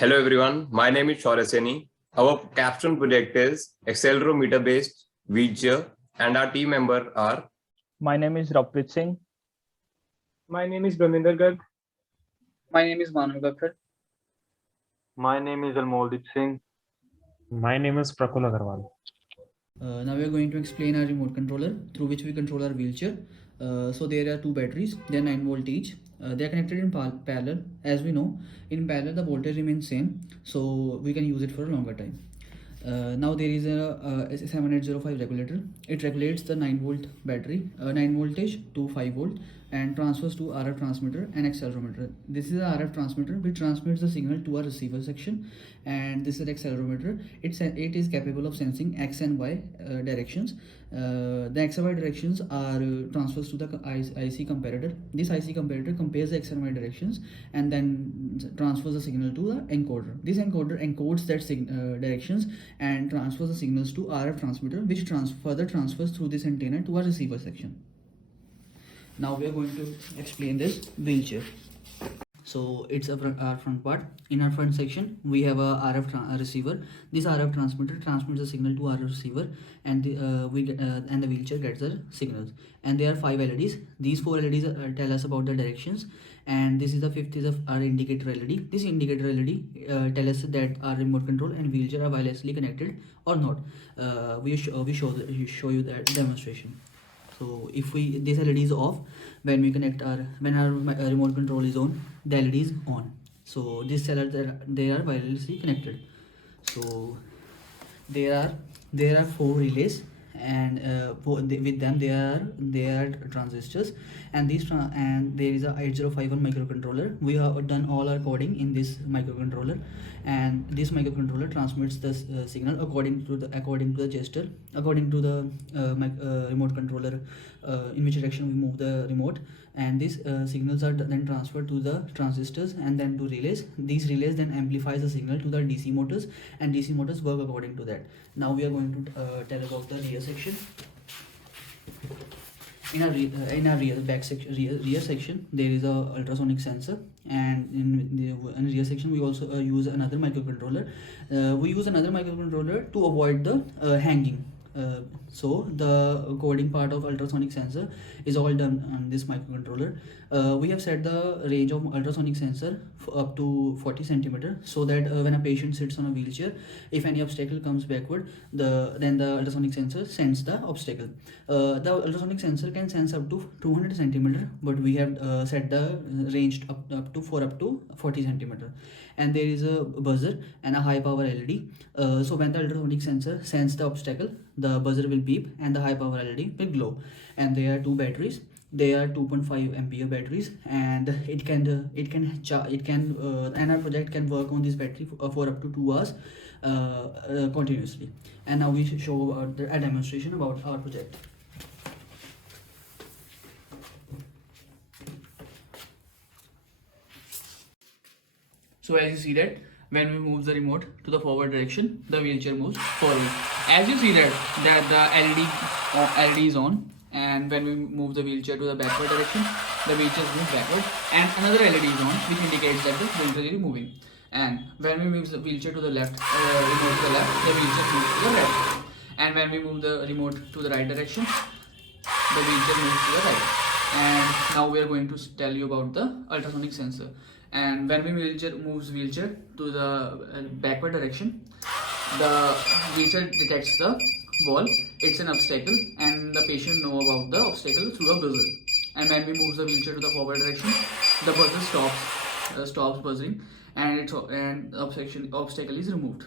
Hello everyone, my name is Shourya Saini. Our capstone project is Accelometer based wheelchair and our team member are. My name is Ravpreet Singh. My name is Brahminder Garg. My name is Manav Gakhar. My name is Anmoldeep Singh. My name is Prakul Agarwal. Now we are going to explain our remote controller through which we control our wheelchair. So there are two batteries, they are 9 volt each. They are connected in parallel. As we know, in parallel the voltage remains same, so we can use it for a longer time. Now there is a 7805 regulator. It regulates the 9 volt battery, 9 voltage to 5 volt and transfers to RF transmitter and accelerometer. This is a RF transmitter which transmits the signal to our receiver section, and this is the accelerometer. It is capable of sensing X and Y directions. The X and Y directions are transfers to the IC comparator. This IC comparator compares the X and Y directions and then transfers the signal to the encoder. This encoder encodes that directions and transfers the signals to RF transmitter, which further transfers through this antenna to our receiver section. Now we are going to explain this wheelchair. So it's our front part. In our front section, we have a RF receiver. This RF transmitter transmits the signal to our receiver, and the wheelchair gets the signals. And there are 5 LEDs. These 4 LEDs tell us about the directions, and this is the fifth is our indicator LED. This indicator LED tell us that our remote control and wheelchair are wirelessly connected or not. We show you that demonstration. So if this LED is off, when our remote control is on, the LED is on. So this they are wirelessly connected. So there are 4 relays, and with them there are transistors, and there is a 8051 microcontroller. We have done all our coding in this microcontroller, and this microcontroller transmits the signal according to the gesture, according to the remote controller, in which direction we move the remote, and these signals are then transferred to the transistors and then to relays. These relays then amplifies the signal to the DC motors, and DC motors work according to that. Now we are going to tell about the rear section. In our rear section, there is a ultrasonic sensor, and in rear section we also use another microcontroller. We use another microcontroller to avoid the hanging. So the coding part of ultrasonic sensor is all done on this microcontroller. We have set the range of ultrasonic sensor up to 40 centimeter, so that when a patient sits on a wheelchair, if any obstacle comes backward, then the ultrasonic sensor sends the obstacle. The ultrasonic sensor can sense up to 200 centimeter, but we have set the range up to 40 centimeter. And there is a buzzer and a high power LED. So when the ultrasonic sensor senses the obstacle, the buzzer will beep and the high power LED will glow. And there are 2 batteries. They are 2.5 ampere batteries, and and our project can work on this battery for up to 2 hours continuously. And now we show a demonstration about our project. So as you see that when we move the remote to the forward direction, the wheelchair moves forward. As you see that the LED is on, and when we move the wheelchair to the backward direction, the wheelchair moves backward, and another LED is on, which indicates that the wheelchair is moving. And when we move the wheelchair to the left, the wheelchair moves to the left. And when we move the remote to the right direction, the wheelchair moves to the right. And now we are going to tell you about the ultrasonic sensor. And when we moves wheelchair to the backward direction, the wheelchair detects the wall, it's an obstacle, and the patient know about the obstacle through a buzzer. And when we move the wheelchair to the forward direction, the buzzer stops buzzing, and obstacle is removed.